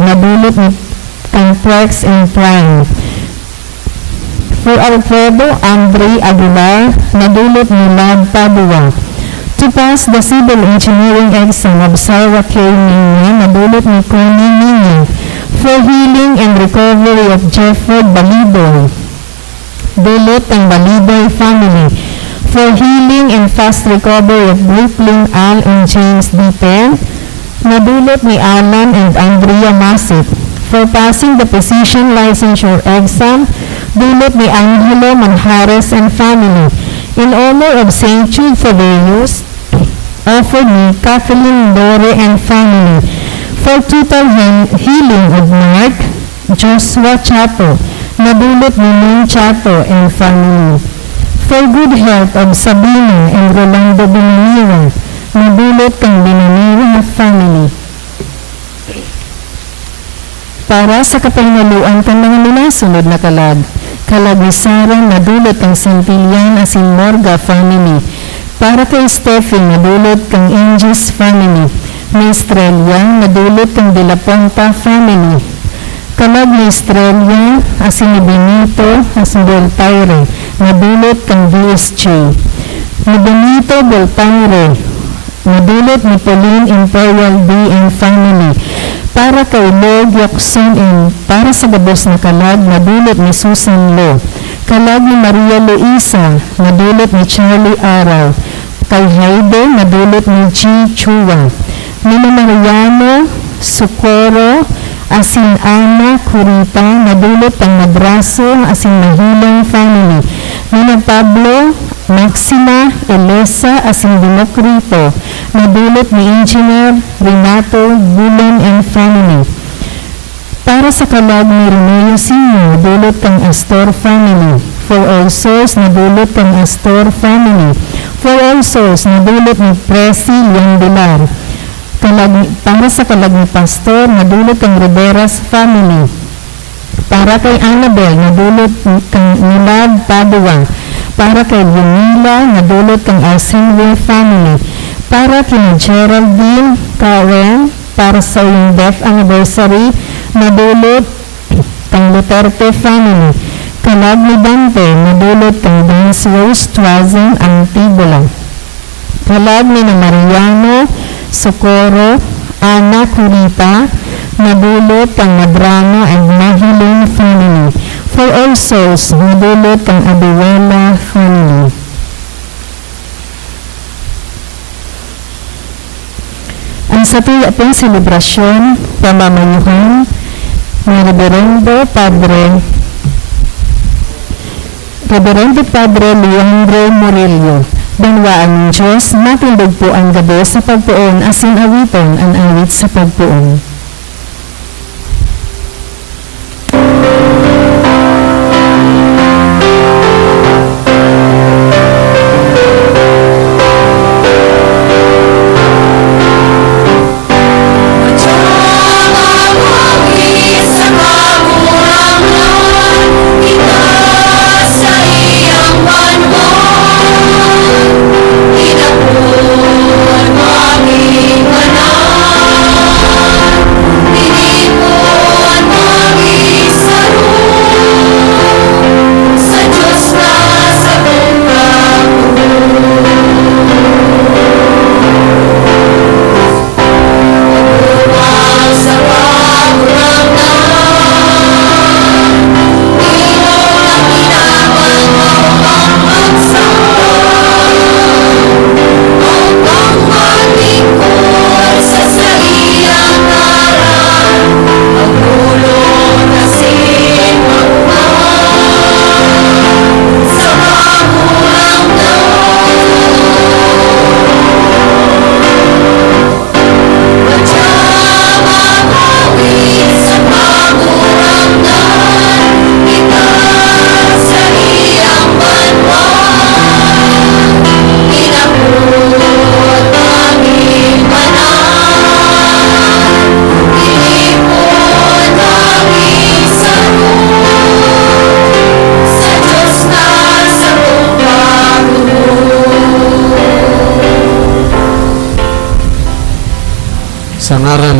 nadulot ni Complex and Prime. For Alfredo Andre Aguilar, nadulot ni Lab Padua. To pass the civil engineering exam of Sarah K. Nina, nadulot ni Connie Nina. For healing and recovery of Jeffrey Baliboy, dulot ang Baliboy family. For healing and fast recovery of Brooklyn Al and James Dieter, nadulot ni Alan and Andrea Masit. For passing the physician licensure exam, dulot ni Angelo Manjares and family. In honor of St. Jude Thaddeus, offered ni Kathleen Dore and family. For total healing of Mark Joshua Chato, nadulot ni Lynn Chato and family. For good health of Sabina and Rolando Binanira, nadulot kang Binanira family. Para sa kapangaluan kan mga minasunod na kalag, kalag ni Sarah, nadulot kang Santillan asin Morga family. Para kay Steffi, nadulot kang Angels family. Ni Estrella, nadulot kang De La Ponta family. Kalag ni Estrella, asin ni Benito, asin Beltaire, nadulot kang DSJ. Ni Benito Beltaire, nadulot ni Pauline Imperial D and family. Para kay Lord Yakson and para sa gabos na kalag, nadulot ni Susan Lo. Kalag ni Maria Luisa, nadulot ni Charlie Araw. Kay Haide, nadulot ni G. Chua. Nina Mariano, Socorro, asin Ana Curita, nadulot ang Madraso, asin Mahilang family. Nina Pablo, Maxima, Elesa, asin Dimokrito, nadulot ni Engineer Renato Bulan and family. Para sa kalag ni Romeo Sr., dulot kang Astor family. For all souls, nadulot kang Astor family. For all souls, nadulot ni Presi Liandilar. Para sa kalag ni Pastor, nadulot kang Riveras family. Para kay Annabel, nadulot kang Milad Padua. Para kay Yumila, nadulot kang Arsenio family. Para kay Geraldine Karen, para sa iyong death anniversary, nadulot kang Duterte family. Kalag ni Dante, nadulot kang Dance Rose Tuazen Antibola. Kalag ni Mariano Socorro, Ana Curita, nadulot kang Madrano and Mahiling family. For all souls, nadulot kang Abuela family. Ang sa tuya pong selebrasyon, pamamayuhan ni Reverendo Padre Leandro Murillo. Banwaan ng Diyos, matindog po ang gabi sa pagpuon asin awiton ang awit sa pagpuon. Inapun, maging manan.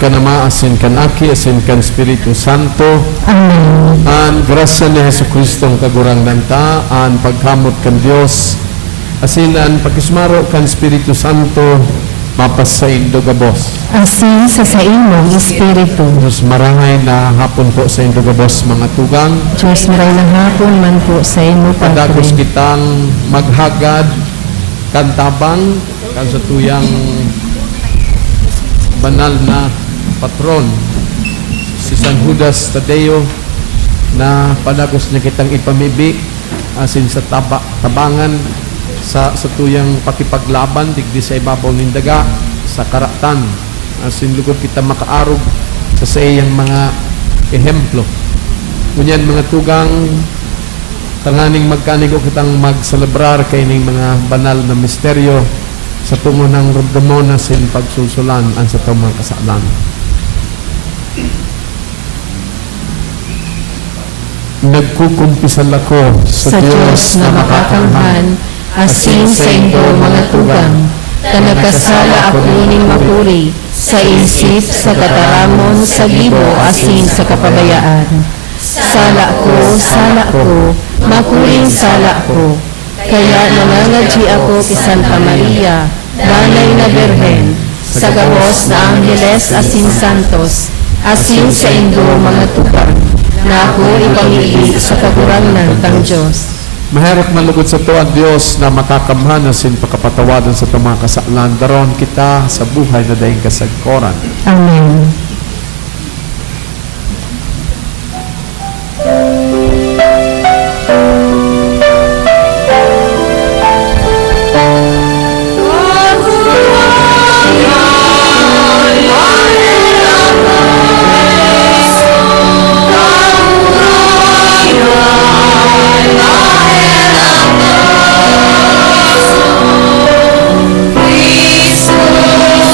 ngalan kan Ama, asin kan Aki, asin kan Espiritu Santo. Amen. An grasya ni Hesus Kristo ang kagurangnan ta, an pagkamot kan Dios, asin an pagkismaro kan Espiritu Santo, mapas sa indo gabos. Asin sa imong Espiritu. Diyos marangay na hapon po sa indo gabos mga tugang. Diyos maray na hapon man po sa imo Padagos Padre. kitang maghagad kantabang kan sa tuyang banal na patron si San Judas Tadeo, na padagos niya kitang ipamibi asin sa tabangan sa tuyang pakipaglaban digdi sa ibabaw ning daga sa karatan, asin lugod kita makaarog sa iyang mga ehemplo. Ngunyan mga tugang, tanganing magkanigo kitang magselebrar kay ning mga banal na misteryo sa tungo ng Rodamona sin pagsulsulan ang sa itong mga kasalan. Nagkukumpisal ako Sa Diyos na makatanghan, asin sa indo mga tugang, kanagkasala ako ning mapuri, sa isip, sa kataramon, sa gibo, asin sa kapabayaan. Sala ko, makuring sala ko. Kaya nangangadji ako kay Santa Maria, Nanay na Birhen, sa gabos na Angeles asin Santos, asin sa indo mga tugang, na ako ipamili sa kagurangnan tang Diyos. Mahirap malugod sa to ang Diyos na makakamhan asin pakapatawadan sa itong mga kasalan. Daron kita sa buhay na daing kasagkoran. Amen. Christus,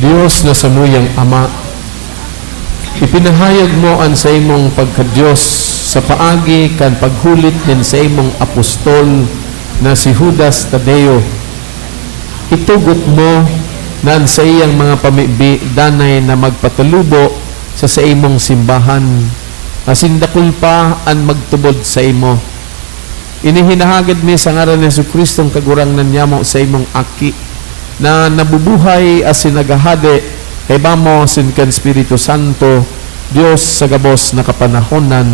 Dios na samuyang Ama, ipinahayag mo ang sa imong pagka-Dios sa paagi kan paghulit din sa imong apostol na si Judas Tadeo. Itugot mo na ang sa iyang mga pamibi danay na magpatulubo sa imong simbahan, asin dakul pa ang magtubod sa imo. Inihinahagad mi sa ngaran ni Jesucristo ang kagurangnan niyamo sa imong aki na nabubuhay asin nagahade kay bamo sin kan Espiritu Santo, Dios sa gabos na kapanahonan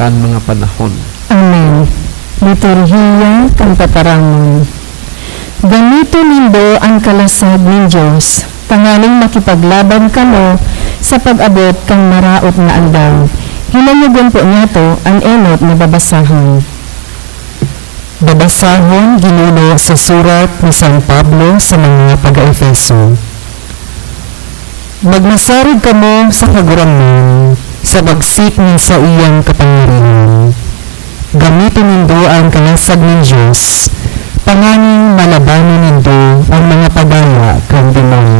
kan mga panahon. Amen. Liturhiya kang pataramon. Ganito nindo ang kalasag ng Diyos, tangaling makipaglaban kamo sa pag-abot kang maraot na aldaw. Hinanyugan po niya to ang enot na babasahon. Babasahon ginuno sa surat ni San Pablo sa mga taga-Efeso. Magmasarog kamo sa kagurangnan, sa bagsik ng sa iyang kapangyarihan. Gamitin nindo ang kalasag ng Diyos, panganing malabanan nindo ang mga padaya kang demonyo.